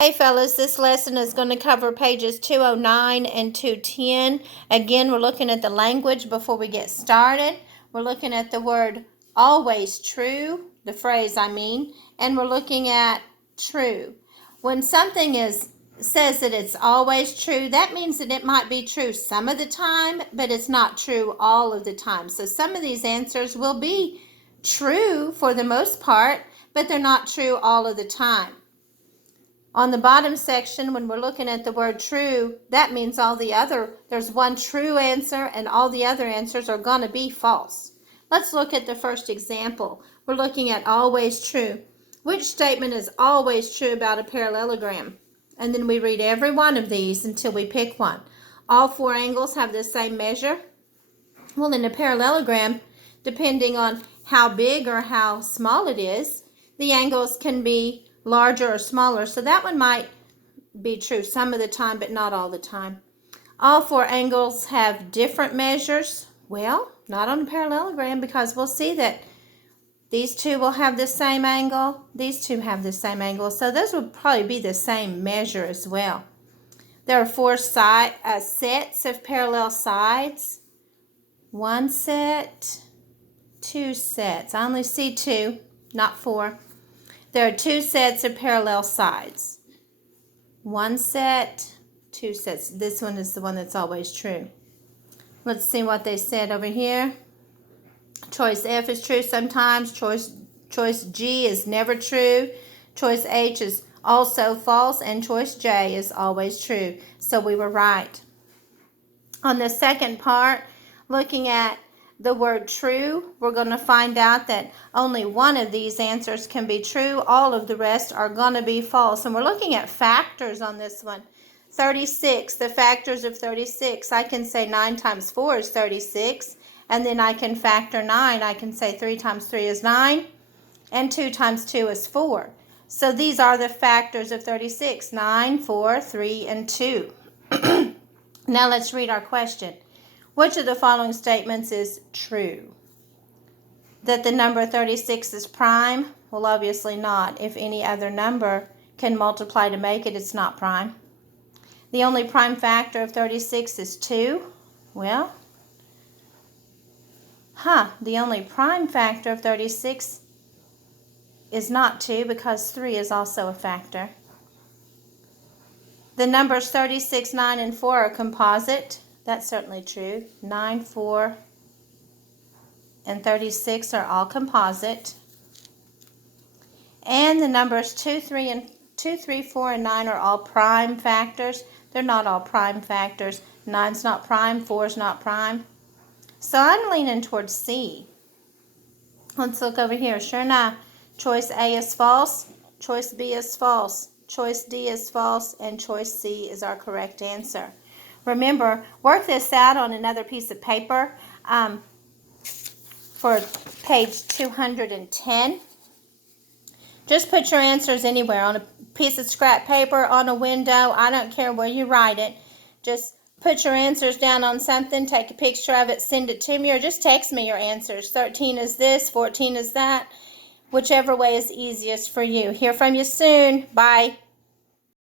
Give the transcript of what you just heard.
Hey fellas, this lesson is going to cover pages 209 and 210. Again, we're looking at the language before we get started. We're looking at the word always true, the phrase and we're looking at true. When something says that it's always true, that means that it might be true some of the time, but it's not true all of the time. So some of these answers will be true for the most part, but they're not true all of the time. On the bottom section, when we're looking at the word true, that means there's one true answer and all the other answers are going to be false. Let's look at the first example. We're looking at always true. Which statement is always true about a parallelogram? And then we read every one of these until we pick one. All four angles have the same measure. Well, in a parallelogram, depending on how big or how small it is, the angles can be larger or smaller. So that one might be true some of the time, but not all the time. All four angles have different measures. Well, not on a parallelogram, because we'll see that these two will have the same angle. These two have the same angle. So those will probably be the same measure as well. There are four sets of parallel sides. One set, two sets. I only see two, not four. There are two sets of parallel sides. One set, two sets. This one is the one that's always true. Let's see what they said over here. Choice F is true sometimes. Choice G is never true. Choice H is also false. And choice J is always true. So we were right. On the second part, looking at the word true, we're going to find out that only one of these answers can be true. All of the rest are going to be false. And we're looking at factors on this one. 36, the factors of 36. I can say 9 times 4 is 36. And then I can factor 9. I can say 3 times 3 is 9. And 2 times 2 is 4. So these are the factors of 36. 9, 4, 3, and 2. Now let's read our question. Which of the following statements is true? That the number 36 is prime? Well, obviously not. If any other number can multiply to make it, it's not prime. The only prime factor of 36 is 2. Well, the only prime factor of 36 is not 2 because 3 is also a factor. The numbers 36, 9, and 4 are composite. That's certainly true. 9, 4, and 36 are all composite. And the numbers 2, 3, 4, and 9 are all prime factors. They're not all prime factors. 9's not prime, 4's not prime. So I'm leaning towards C. Let's look over here. Sure enough, choice A is false, choice B is false, choice D is false, and choice C is our correct answer. Remember, work this out on another piece of paper for page 210. Just put your answers anywhere, on a piece of scrap paper, on a window. I don't care where you write it. Just put your answers down on something, take a picture of it, send it to me, or just text me your answers. 13 is this, 14 is that, whichever way is easiest for you. Hear from you soon. Bye.